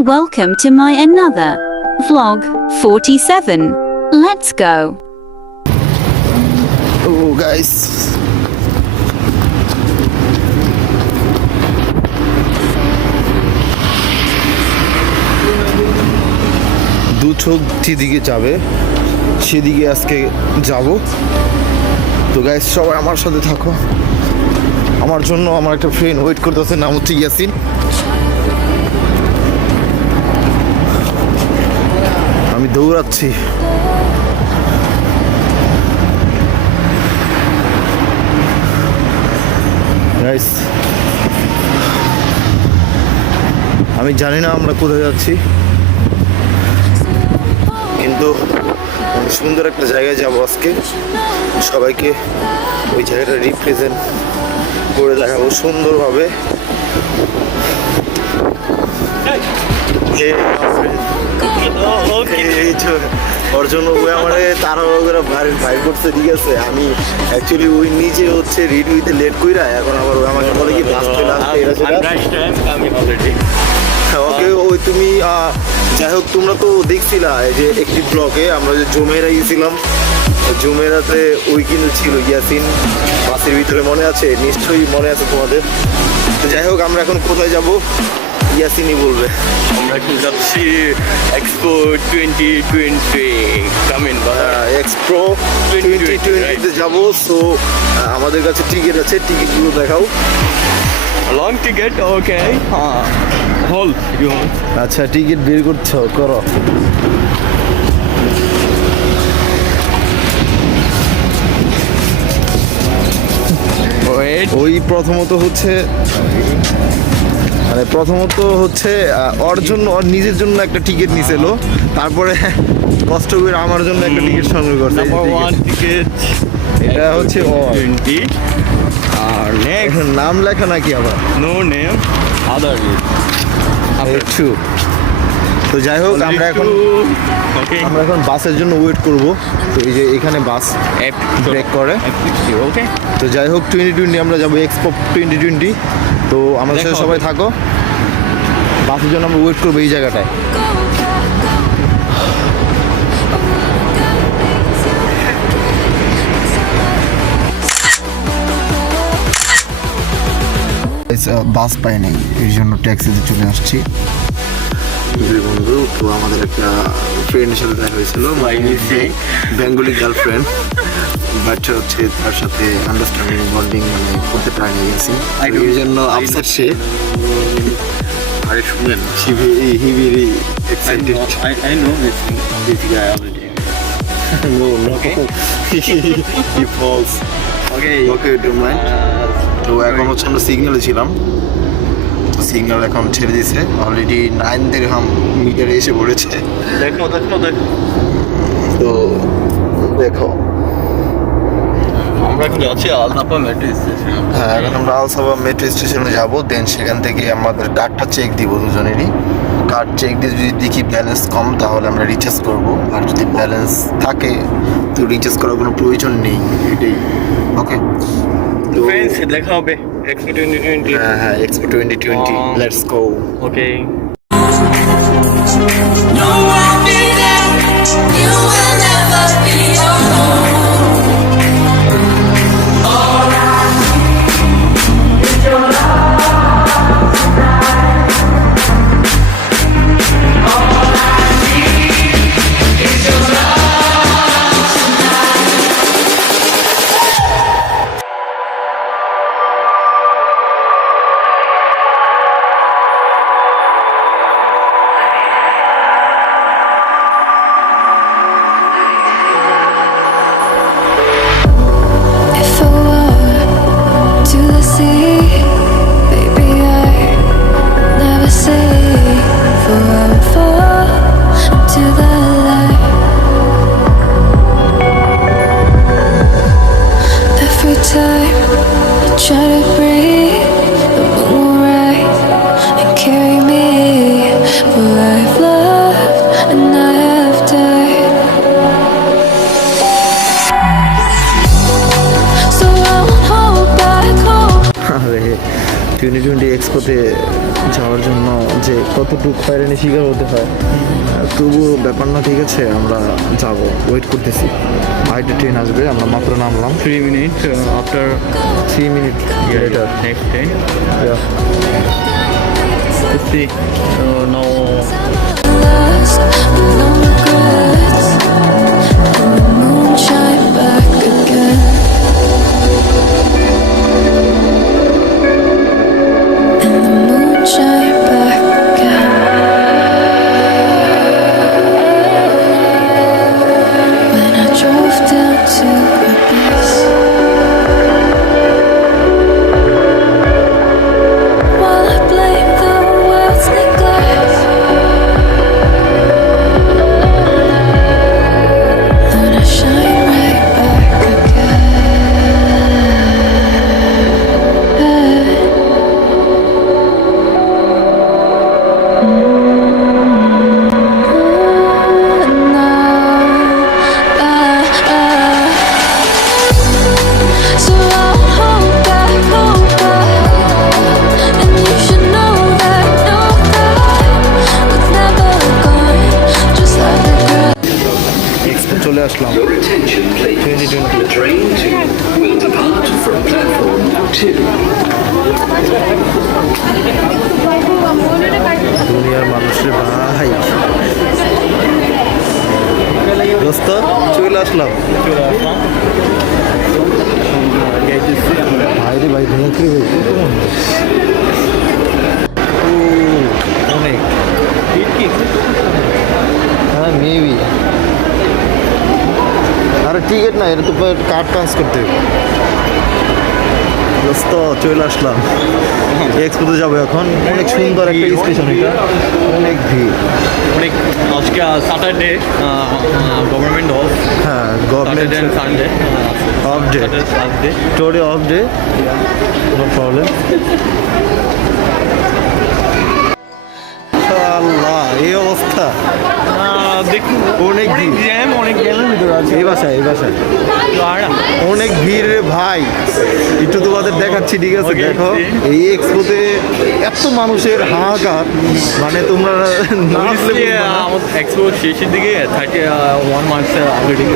welcome to my another vlog 47. Let's go. ও guys দু চোখ যেদিকে যাবে, সেদিকে আজকে যাব তো গাইস সবাই আমার সাথে থাকো আমার জন্য আমার একটা ফ্রেন্ড ওয়েট করতেছে, নাম হচ্ছে ইয়াসিন আমি দৌড়াচ্ছি। আমি জানি না আমরা কোথায় যাচ্ছি। কিন্তু সুন্দর একটা জায়গায় যাব আজকে। সবাইকে ওই জায়গাটা রিপ্রেজেন্ট করে দেখাবো সুন্দরভাবে। এই এই ওর জন্য ওই আমার তারা ওরা ভাই করছে ঠিক আছে? আমি অ্যাকচুয়ালি ওই নিজে হচ্ছে রেডি হইতে লেট কইরা এখন আবার ও আমাকে বলে কি বাস চলে আসছে এটা সেটা। হ্যাঁ, ওকে ওই তুমি যাই হোক তোমরা তো দেখছিলা যে একটি ব্লকে আমরা যে জুমেরা গেছিলাম জুমেরাতে ওই কিন্তু ছিল ইয়াসিন। বাসের ভিতরে মনে আছে? নিশ্চয়ই মনে আছে তোমাদের। তো যাই হোক আমরা এখন কোথায় যাব? ইয়াসিনই বলবে। আমরা এখন যাচ্ছি? এক্সপো টোয়েন্টি টোয়েন্টি কামিন বা এক্সপ্রো টোয়েন্টি 2020 টোয়েন্টিতে যাব সো আমাদের কাছে টিকিট আছে টিকিটগুলো দেখাও। লং টিকেট ওকে হ্যাঁ। হল আচ্ছা টিকিট বের করছ করো। ওই প্রথমত হচ্ছে মানে প্রথমত হচ্ছে ওর জন্য ওর নিজের জন্য একটা টিকিট নিছিল। তারপরে কষ্ট করে আমার জন্য একটা টিকিট সংগ্রহ করছে। টিকেট এটা হচ্ছে টোয়েন্টি আর নেক্সট নাম লেখা নাকি আবার? নো নেম আদার একটু তো যাই হোক আমরা এখন ওকে আমরা এখন বাসের জন্য ওয়েট করব। তো এই যে এখানে বাস ব্রেক করে। ওকে তো যাই হোক টোয়েন্টি টোয়েন্টি আমরা যাব এক্সপো টোয়েন্টি টোয়েন্টি তো আমাদের সাথে সবাই থাকো। বাসের জন্য আমরা ওয়েট করব এই জায়গাটায়। বাস পাই নাই এই জন্য ট্যাক্সিতে চলে আসছি। বন্ধু তো আমাদের একটা ফ্রেন্ডের সাথে দেখা হয়েছিল. বেঙ্গলি গার্লফ্রেন্ড বাট হচ্ছে তার সাথে আন্ডারস্ট্যান্ডিং বন্ডিং মানে করতে পারেনি গেছি এই জন্য আপসেট সে আরে শুনেন he he very excited know, I, I know this, this guy already. No no Okay. Okay. Mind তো এখন হচ্ছে আমরা সিগন্যালে ছিলাম সিগন্যাল এখন ছেড়ে দিয়েছে। অলরেডি নাইন দেড়হাম মিটারে এসে পড়েছে। দেখো দেখো দেখো। তো দেখো। আমরা এখন যাচ্ছি আলনাপা মেট্রো স্টেশন হ্যাঁ এখন আমরা মেট্রো স্টেশনে যাব। দেন সেখান থেকে আমাদের কার্ডটা চেক দিব দুজনেরই। কার্ড চেক দিয়ে যদি দেখি ব্যালেন্স কম তাহলে আমরা রিচার্জ করব। আর যদি ব্যালেন্স থাকে তো রিচার্জ করার কোনো প্রয়োজন নেই এটাই। ওকে ফ্রেন্ডস দেখা হবে। এক্সপো টোয়েন্টি টোয়েন্টি হ্যাঁ হ্যাঁ expo twenty twenty Um, let's go okay No, কতটুকু হয়রানি শিকার হতে হয়। তবু তবুও ব্যাপার না ঠিক আছে আমরা যাব। ওয়েট করতেছি। আরেকটা ট্রেন আসবে আমরা মাত্র নামলাম। Three minute after three minute later next train see. No এটা তো কার্ড ট্রান্স করতে হবে। দোস্ত চলে আসলাম। এক্সপোতে যাব এখন। অনেক সুন্দর একটা স্টেশন এটা। অনেক ভিড়। অনেক আজকে স্যাটারডে গভর্নমেন্ট অফ হ্যাঁ government Sunday off day Sunday today off day no problem আল্লাহ এই অবস্থা। দেখুন অনেক। জ্যাম অনেক জ্যামের ভিতরে আছে। এই বাসায় এই বাসায়। অনেক ভিড় রে ভাই। একটু তোমাদের দেখাচ্ছি ঠিক আছে? দেখো এই এক্সপোতে এত মানুষের হাহাকার। মানে তোমরা না আসলে এক্সপো শেষের দিকে thirty one months already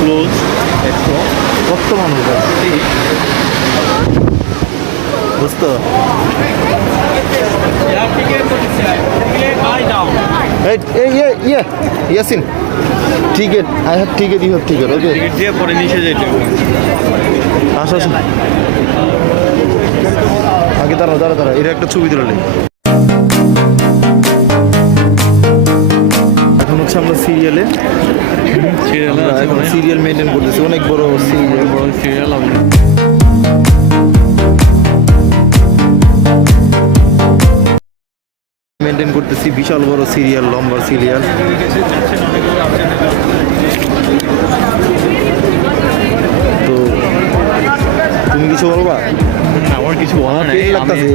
close expo কত মানুষ আছে। বুঝতো? এই ইয়ে ইয়ে। Yasin ticket I have ticket you have ticket okay ticket দিয়ে পরে নিচে হবে। আসো আসো। আগে দাঁড়াও দাঁড়া দাঁড়া এটা একটা ছবি তুলে এখন হচ্ছে আমরা সিরিয়ালে সিরিয়াল আমরা এখন সিরিয়াল মেনটেন করতেছি অনেক বড় সিরিয়াল বড় সিরিয়াল হবে মেনটেন করতেছি বিশাল বড় সিরিয়াল লম্বা সিরিয়াল। তো তুমি কিছু বলবা? আমার কিছু বলার নেই। লাগতেছে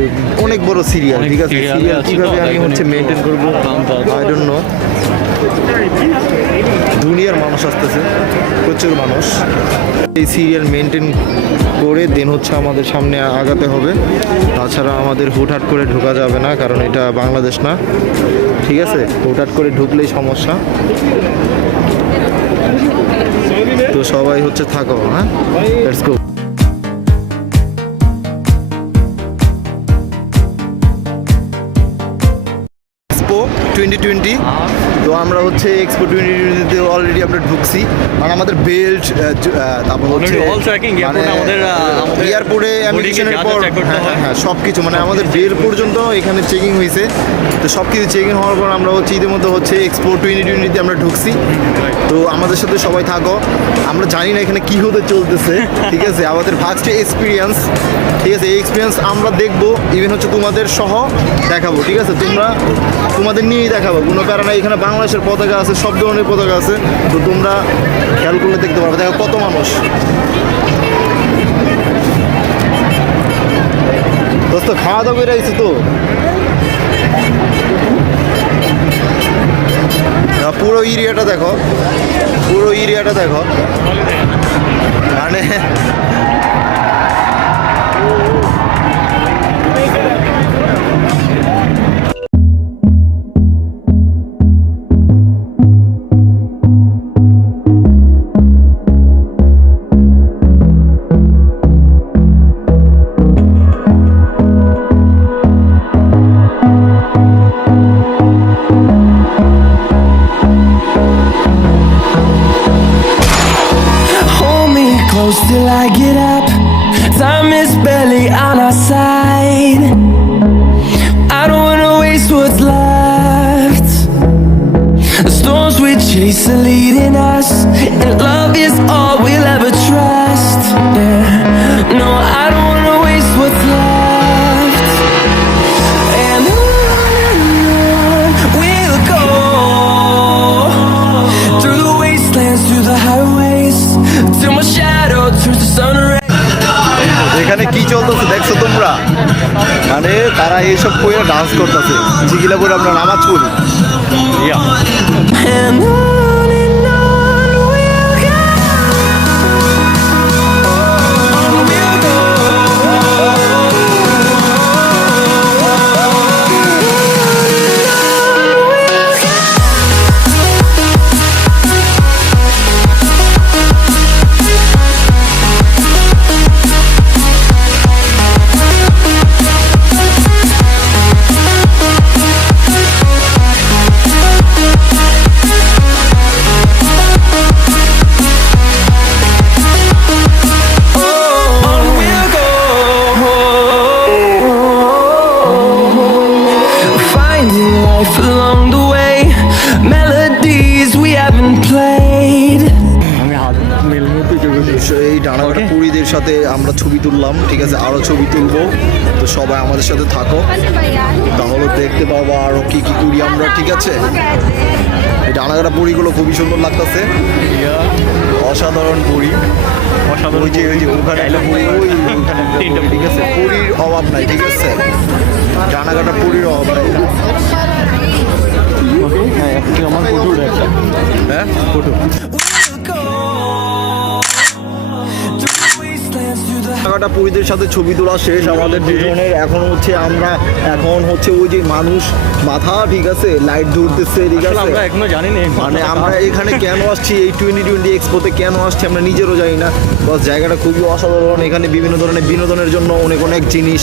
অনেক বড় সিরিয়াল ঠিক আছে? সিরিয়াল কীভাবে আমি হচ্ছে মেনটেন করব। আই ডোন্ট নো দুনিয়ার মানুষ আসতেছে প্রচুর মানুষ। এই সিরিয়াল মেনটেন করে দেন হচ্ছে আমাদের সামনে আগাতে হবে। তাছাড়া আমাদের হুটহাট করে ঢোকা যাবে না কারণ এটা বাংলাদেশ না। ঠিক আছে? হুটহাট করে ঢুকলেই সমস্যা। তো সবাই হচ্ছে থাকো হ্যাঁ? লেটস গো টোয়েন্টি তো আমরা হচ্ছে এক্সপো টোয়েন্টি টোয়েন্টিতে অলরেডি আমরা ঢুকছি। মানে আমাদের বেল্ট তারপর হচ্ছে এয়ারপোর্টে যা পর হ্যাঁ হ্যাঁ। হ্যাঁ সব কিছু মানে আমাদের বেল পর্যন্ত এখানে চেকিং হয়েছে। তো সব কিছু চেকিং হওয়ার পর আমরা হচ্ছে ইতিমধ্যে হচ্ছে এক্সপো টোয়েন্টি টোয়েন্টিতে আমরা ঢুকছি। তো আমাদের সাথে সবাই থাকো। আমরা জানি না এখানে কি হতে চলতেছে, ঠিক আছে? আমাদের ফার্স্ট এক্সপিরিয়েন্স ঠিক আছে? এই এক্সপিরিয়েন্স আমরা দেখব ইভেন হচ্ছে তোমাদের সহ দেখাবো, ঠিক আছে? তোমরা তোমাদের নিয়েই দেখাবো। কোনো কারণে এখানে বাংলাদেশের পতাকা আছে, সব ধরনের পতাকা আছে। তো তোমরা খেয়াল করলে দেখতে পারবে। দেখো কত মানুষ। দোস্ত, খাওয়া দাওয়া করে তো। পুরো এরিয়াটা দেখো। পুরো এরিয়াটা দেখো। মানে we're leading us, and love is all we'll ever trust. Yeah. No, I don't wanna waste what's left. And on and on we'll go through the wastelands, through the highways, till my shadow turns to sun rays. এখানে কি চলতেছে দেখছ তোমরা মানে তারা এইসব করে dance করতেছে যেগুলা বলে আমরা নামাজ পড়ি And পুরীর অভাব নাই ঠিক আছে? ডানাঘাটা পুরীর অভাব নাই। হ্যাঁ আমার ফটো হ্যাঁ? ফটো। The পুরীদের সাথে ছবি তোলা শেষ আমাদের দুজনের। এখন হচ্ছে আমরা এখন হচ্ছে ওই যে মানুষ মাথা ঠিক আছে? লাইট ধরতেছে ঠিক আছে? আমরা এখনও জানি না মানে আমরা এখানে কেন আসছি এই টোয়েন্টি টোয়েন্টি এক্সপোতে কেন আসছি আমরা নিজেরও জানি না। বস জায়গাটা খুবই অসাধারণ এখানে বিভিন্ন ধরনের বিনোদনের জন্য অনেক অনেক জিনিস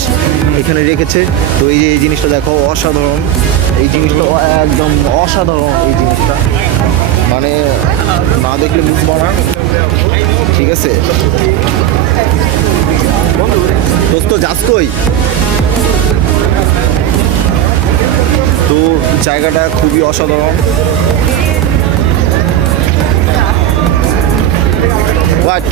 এখানে রেখেছে। তো এই যে এই জিনিসটা দেখো অসাধারণ। এই জিনিসটা একদম অসাধারণ এই জিনিসটা। মানে না দেখলে বুঝব না। ঠিক আছে? দোস্ত যাস কই? তো জায়গাটা খুবই অসাধারণ। হোয়াট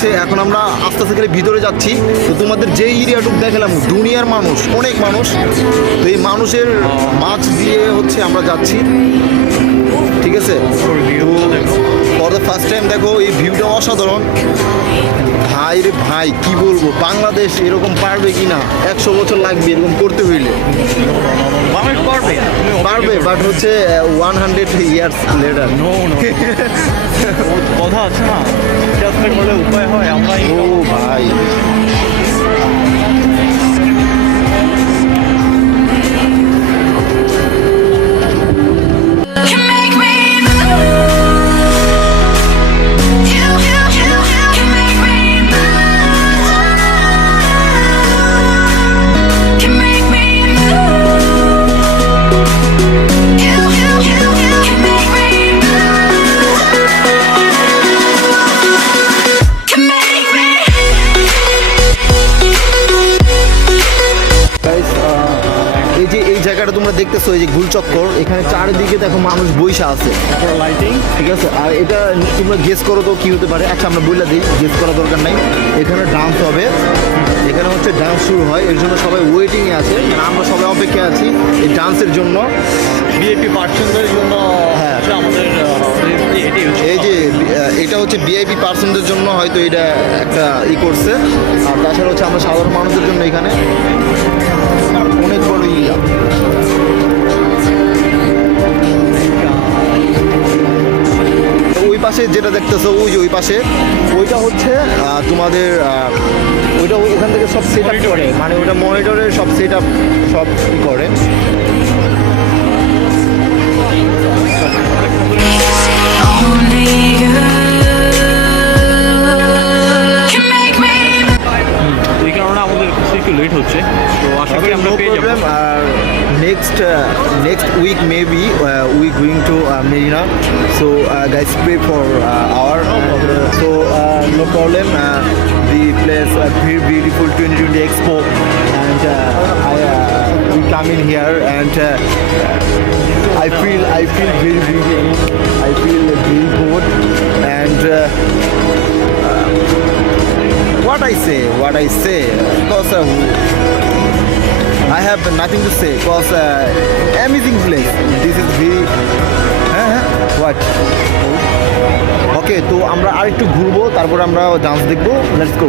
হচ্ছে, এখন আমরা আস্তে আস্তে ভিতরে যাচ্ছি। তো তোমাদের যে এরিয়াটুক দেখালাম, দুনিয়ার মানুষ, অনেক মানুষ। তো এই মানুষের মাছ দিয়ে হচ্ছে আমরা যাচ্ছি। ঠিক আছে? দ্য ফার্স্ট টাইম দেখো, এই ভিউটা অসাধারণ। ভাই রে ভাই কি বলব? বাংলাদেশ এরকম পারবে কি না একশো বছর লাগবে এরকম করতে হইলে। পারবে পারবে বাট হচ্ছে ওয়ান হান্ড্রেড ইয়ার্স লেটার কথা আছে না। উপায় হয় আমরা ও ভাই। দেখতেছো এই যে গুলচক্কর এখানে চারিদিকে দেখো মানুষ বৈশা আছে। লাইটিং ঠিক আছে? আর এটা তোমরা গেস করো তো কি হতে পারে। আচ্ছা আমরা বইলা দিই গেস করা দরকার নাই। এখানে ডান্স হবে। এখানে হচ্ছে ডান্স শুরু হয়। এর জন্য সবাই ওয়েটিংয়ে আছে। আমরা সবাই অপেক্ষায় আছি এই ডান্সের জন্য। বিএপি পার্সনদের জন্য হ্যাঁ। আমাদের এই যে এটা হচ্ছে ভিআইপি পার্সনদের জন্য হয়তো এটা একটা ই করছে। আর তাছাড়া হচ্ছে আমরা সাধারণ মানুষদের জন্য এখানে অনেক বড় ইয়া পাশে যেটা দেখতেছো ওই যে ওই পাশে ওইটা হচ্ছে তোমাদের ওইটা ওই- এখান থেকে সব সেট আপ করে মানে ওটা মনিটরে সব সেট আপ সব করে. এই কারণে আমাদের একটু লেট হচ্ছে তো আশা করি আমরা পেয়ে যাব problem. Next uh, next week maybe uh, we going to uh, Marina. So uh, guys pray for uh, our. Uh, so no problem. The place very beautiful 2020 Expo, and I we come in here and I feel I feel very I feel very good and. What I say, what I say, because I have nothing to say because uh, amazing place. This is very. হ্যাঁ হ্যাঁ what okay তো আমরা আরেকটু ঘুরবো তারপর আমরা dance দেখব let's go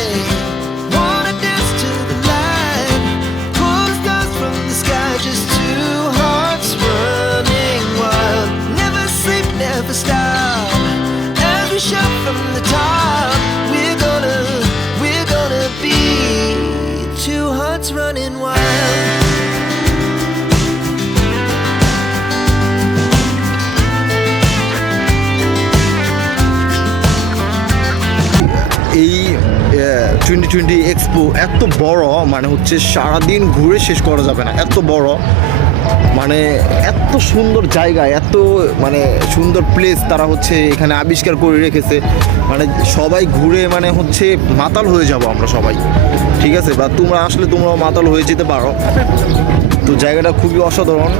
twenty expo এত বড় মানে হচ্ছে সারাদিন ঘুরে শেষ করা যাবে না। এত বড় মানে এত সুন্দর জায়গা, এত মানে সুন্দর প্লেস তারা হচ্ছে এখানে আবিষ্কার করে রেখেছে। মানে সবাই ঘুরে মানে হচ্ছে মাতাল হয়ে যাব আমরা সবাই। ঠিক আছে? বা তোমরা আসলে তোমরাও মাতাল হয়ে যেতে পারো। তো জায়গাটা খুবই অসাধারণ।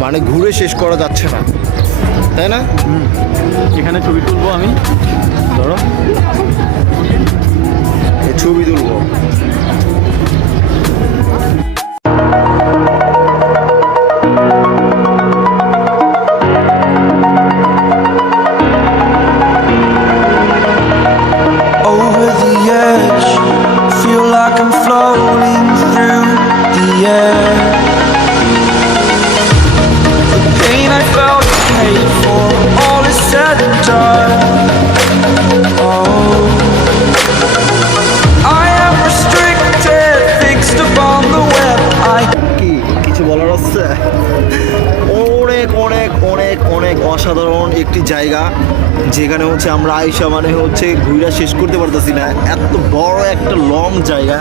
মানে ঘুরে শেষ করা যাচ্ছে না। তাই না? এখানে ছবি তুলবো আমি। ধরো। এই ছবি তুলবো over যেখানে হচ্ছে আমরা আইসা মানে হচ্ছে ঘুরা শেষ করতে পারতেছি না। এত বড় একটা লং জায়গা।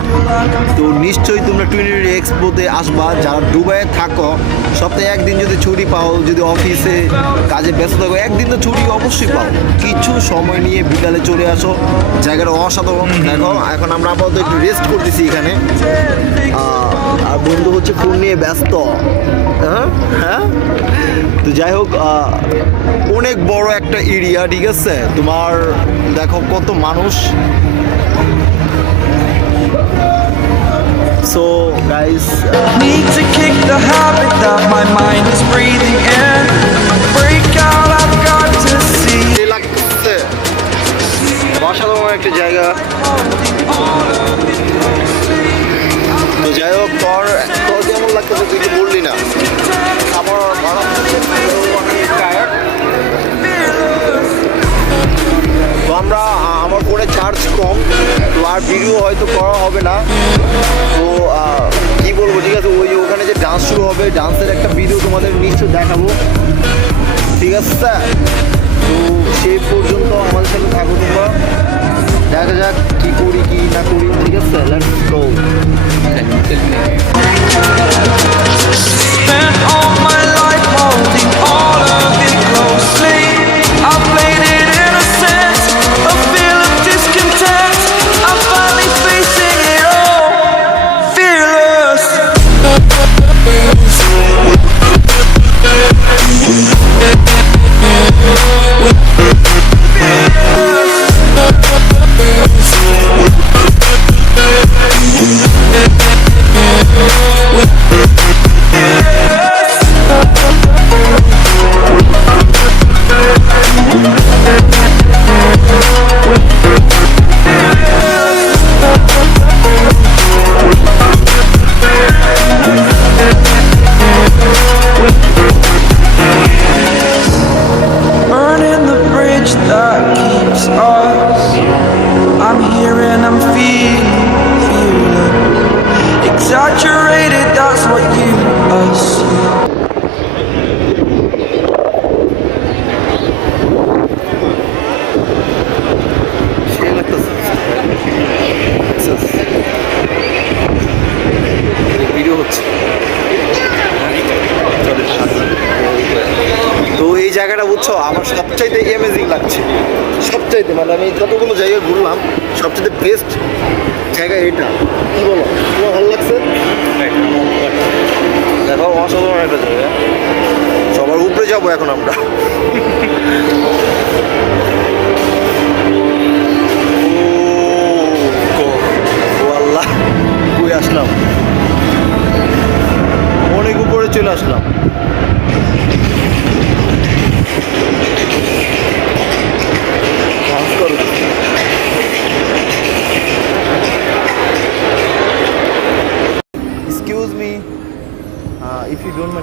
তো নিশ্চয়ই তোমরা টুয়েন্টি এক্সপোতে আসবা। যারা দুবাইয়ে থাকো, সপ্তাহে একদিন যদি ছুটি পাও, যদি অফিসে কাজে ব্যস্ত থাকো, একদিন তো ছুটি অবশ্যই পাও। কিছু সময় নিয়ে বিকালে চলে আসো। জায়গাটা অসাধারণ। দেখো, এখন আমরা আপাতত একটু রেস্ট করতেছি এখানে। আর বন্ধু হচ্ছে ফোন নিয়ে ব্যস্ত। হ্যাঁ? হ্যাঁ? তো যাই হোক অনেক বড় একটা এরিয়া, ঠিক আছে? তোমার, দেখো কত মানুষ। So guys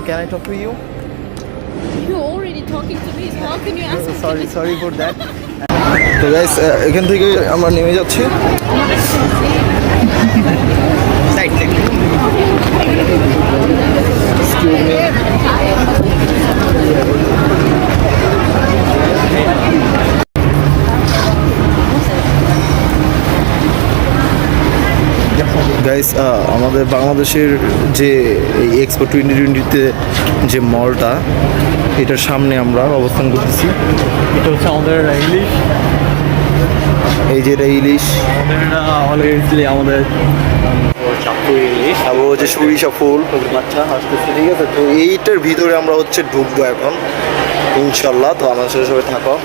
Ma'am, can I talk to you? You're already talking to me, so how can you ask me? Sorry, sorry for that. তো গাইস এখান থেকে আমরা নেমে যাচ্ছি গাইস আমাদের বাংলাদেশের যে এই এক্সপো টোয়েন্টি টোয়েন্টিতে যে মলটা এটার সামনে আমরা অবস্থান করতেছি। এটা হচ্ছে আমাদের ইলিশ। এই যে এটা ইলিশ। আমাদের আমাদের হচ্ছে সরিষা ফুল। ঠিক আছে? তো এইটার ভিতরে আমরা হচ্ছে ঢুকবো এখন ইনশাল্লাহ। তো আমাদের সাথে সবাই থাকো।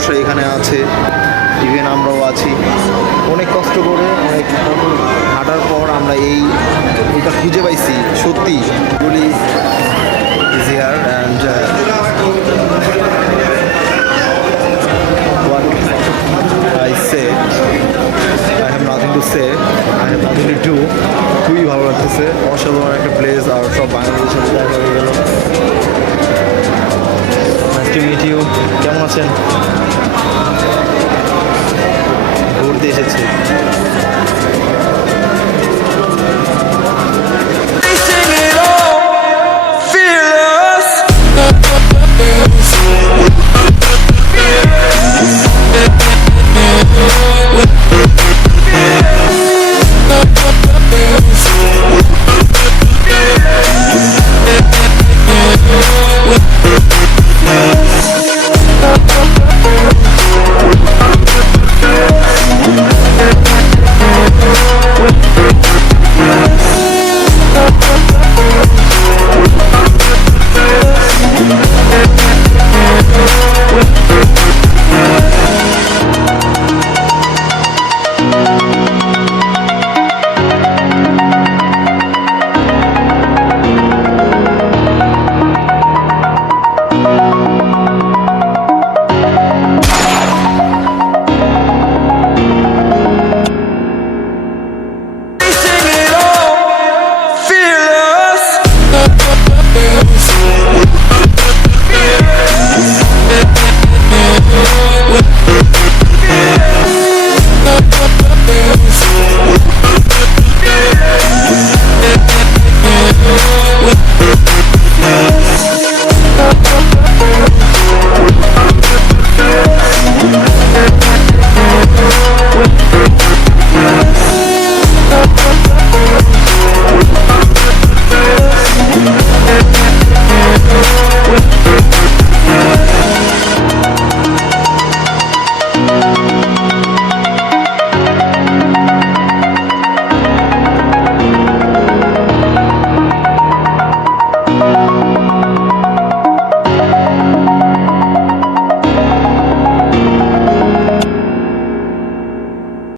মানুষরা এখানে আছে। ইভেন আমরাও আছি। অনেক কষ্ট করে, অনেক হাঁটার পর আমরা এই এটা খুঁজে পাইছি, সত্যি। বলি uh, খুবই ভালো লাগতেছে। অসাধারণ একটা প্লেস আর সব বাংলাদেশের দেখা হয়ে গেল। আজকে ভিডিও কেমন আছেন ঘুরতে এসেছি Yeah.